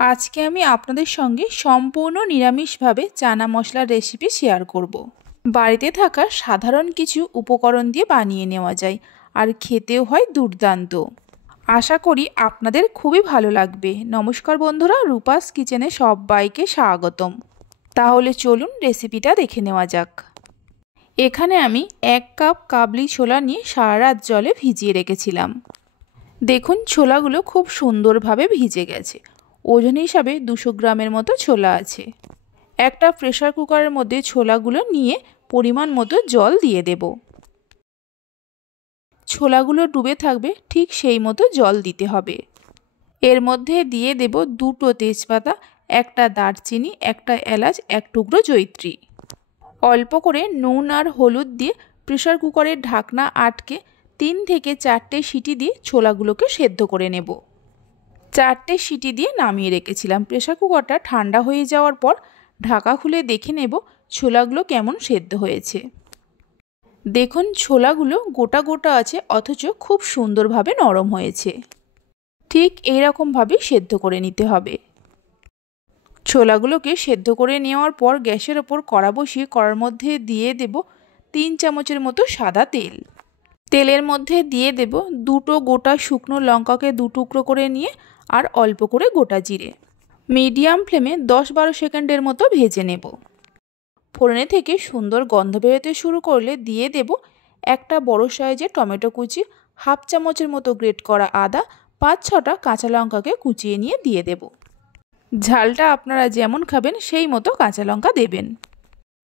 আজকে আমি আপনাদের সঙ্গে সম্পূর্ণ নিরামিষভাবে চানা মশলার রেসিপি শেয়ার করব। বাড়িতে থাকা সাধারণ কিছু উপকরণ দিয়ে বানিয়ে নেওয়া যায় আর খেতেও হয় দুর্দান্ত। আশা করি আপনাদের খুবই ভালো লাগবে। নমস্কার বন্ধুরা, রূপাস কিচেনে সবাইকে স্বাগতম। তাহলে চলুন রেসিপিটা দেখে নেওয়া যাক। এখানে আমি 1 কাপ কাবলি ছোলা নিয়ে সারা রাত জলে ভিজিয়ে রেখেছিলাম। দেখুন ছোলাগুলো খুব সুন্দরভাবে ভিজে গেছে। ওজন হিসাবে 200 গ্রামের মতো ছোলা আছে। একটা প্রেসার কুকারের মধ্যে ছোলাগুলো নিয়ে পরিমাণ মতো জল দিয়ে দেব। ছোলাগুলো ডুবে থাকবে ঠিক সেই মতো জল দিতে হবে। এর মধ্যে দিয়ে দেব 2টো তেজপাতা, একটা দারচিনি, একটা এলাচ, 1 টুকরো জয়িত্রী। অল্প করে নুন আর হলুদ দিয়ে প্রেসার কুকারের ঢাকনা আটকে 3 থেকে 4টে সিটি দিয়ে ছোলাগুলোকে সেদ্ধ করে নেব। 4টে সিটি দিয়ে নামিয়ে রেখেছিলাম। প্রেসার কুকারটা ঠান্ডা হয়ে যাওয়ার পর ঢাকা খুলে দেখে নেব ছোলাগুলো কেমন সেদ্ধ হয়েছে। দেখুন ছোলাগুলো গোটা গোটা আছে, অথচ খুব সুন্দরভাবে নরম হয়েছে। ঠিক এইরকমভাবেই সেদ্ধ করে নিতে হবে। ছোলাগুলোকে সেদ্ধ করে নেওয়ার পর গ্যাসের ওপর কড়া বসিয়ে কড়ার মধ্যে দিয়ে দেব 3 চামচের মতো সাদা তেল। তেলের মধ্যে দিয়ে দেব 2টো গোটা শুকনো লঙ্কাকে 2 টুকরো করে নিয়ে আর অল্প করে গোটা জিরে। মিডিয়াম ফ্লেমে 10-12 সেকেন্ডের মতো ভেজে নেব। ফোড়নে থেকে সুন্দর গন্ধ বেরোতে শুরু করলে দিয়ে দেব একটা বড় সাইজের টমেটো কুচি, 1/2 চামচের মতো গ্রেট করা আদা, 5-6টা কাঁচা লঙ্কাকে কুচিয়ে নিয়ে দিয়ে দেব। ঝালটা আপনারা যেমন খাবেন সেই মতো কাঁচা লঙ্কা দেবেন।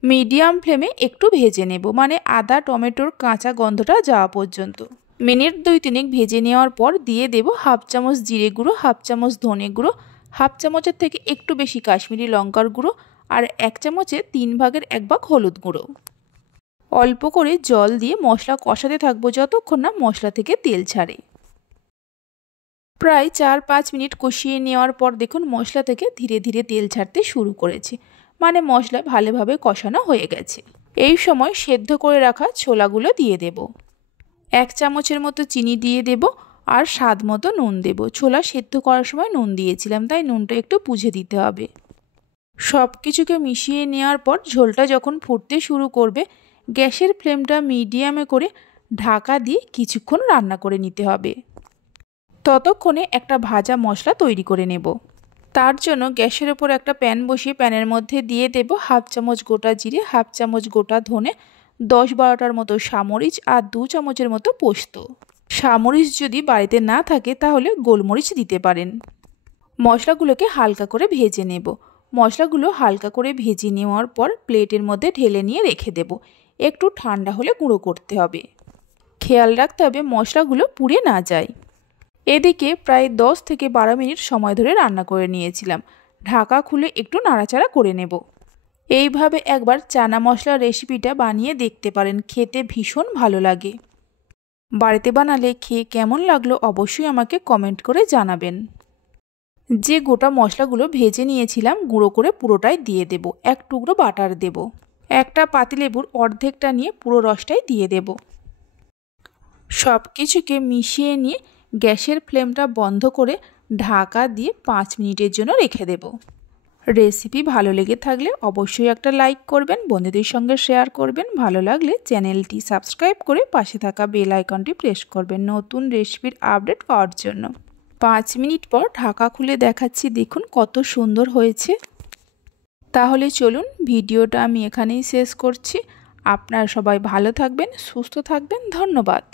মিডিয়াম ফ্লেমে একটু ভেজে নেব, মানে আদা টমেটোর কাঁচা গন্ধটা যাওয়া পর্যন্ত। মিনিট 2-3 ভেজে নেওয়ার পর দিয়ে দেব 1/2 চামচ জিরে গুঁড়ো, 1/2 চামচ ধনে গুঁড়ো, 1/2 চামচের থেকে একটু বেশি কাশ্মীরি লঙ্কার গুঁড়ো আর 1 চামচে 3 ভাগের 1 ভাগ হলুদ গুঁড়ো। অল্প করে জল দিয়ে মশলা কষাতে থাকবো যতক্ষণ না মশলা থেকে তেল ছাড়ে। প্রায় 4-5 মিনিট কষিয়ে নেওয়ার পর দেখুন মশলা থেকে ধীরে ধীরে তেল ছাড়তে শুরু করেছে, মানে মশলা ভালোভাবে কষানো হয়ে গেছে। এই সময় সেদ্ধ করে রাখা ছোলাগুলো দিয়ে দেব। 1 চামচের মতো চিনি দিয়ে দেব আর স্বাদ মতো নুন দেব। ছোলা সেদ্ধ করার সময় নুন দিয়েছিলাম, তাই নুনটা একটু বুঝে দিতে হবে। সব কিছুকে মিশিয়ে নেওয়ার পর ঝোলটা যখন ফুটতে শুরু করবে গ্যাসের ফ্লেমটা মিডিয়ামে করে ঢাকা দিয়ে কিছুক্ষণ রান্না করে নিতে হবে। ততক্ষণে একটা ভাজা মশলা তৈরি করে নেব। তার জন্য গ্যাসের ওপর একটা প্যান বসিয়ে প্যানের মধ্যে দিয়ে দেব 1/2 চামচ গোটা জিরে, 1/2 চামচ গোটা ধনে, 10-12টার মতো সামরিচ আর 2 চামচের মতো পোস্ত। সামরিচ যদি বাড়িতে না থাকে তাহলে গোলমরিচ দিতে পারেন। মশলাগুলোকে হালকা করে ভেজে নেব। মশলাগুলো হালকা করে ভেজে নেওয়ার পর প্লেটের মধ্যে ঢেলে নিয়ে রেখে দেব। একটু ঠান্ডা হলে গুঁড়ো করতে হবে। খেয়াল রাখতে হবে মশলাগুলো পুড়ে না যায়। এদিকে প্রায় 10 থেকে 12 মিনিট সময় ধরে রান্না করে নিয়েছিলাম। ঢাকা খুলে একটু নাড়াচাড়া করে নেব। এইভাবে একবার চানা মশলার রেসিপিটা বানিয়ে দেখতে পারেন, খেতে ভীষণ ভালো লাগে। বাড়িতে বানালে খেয়ে কেমন লাগলো অবশ্যই আমাকে কমেন্ট করে জানাবেন। যে গোটা মশলাগুলো ভেজে নিয়েছিলাম গুঁড়ো করে পুরোটাই দিয়ে দেব। 1 টুকরো বাটার দেব। একটা পাতিলেবুর অর্ধেকটা নিয়ে পুরো রসটাই দিয়ে দেব। সব কিছুকে মিশিয়ে নিয়ে গ্যাসের ফ্লেমটা বন্ধ করে ঢাকা দিয়ে 5 মিনিটের জন্য রেখে দেব। রেসিপি ভালো লেগে থাকলে অবশ্যই একটা লাইক করবেন, বন্ধুদের সঙ্গে শেয়ার করবেন। ভালো লাগলে চ্যানেলটি সাবস্ক্রাইব করে পাশে থাকা বেল আইকনটি প্রেস করবেন নতুন রেসিপির আপডেট পাওয়ার জন্য। 5 মিনিট পর ঢাকা খুলে দেখাচ্ছি, দেখুন কত সুন্দর হয়েছে। তাহলে চলুন ভিডিওটা আমি এখানেই শেষ করছি। আপনারা সবাই ভালো থাকবেন, সুস্থ থাকবেন। ধন্যবাদ।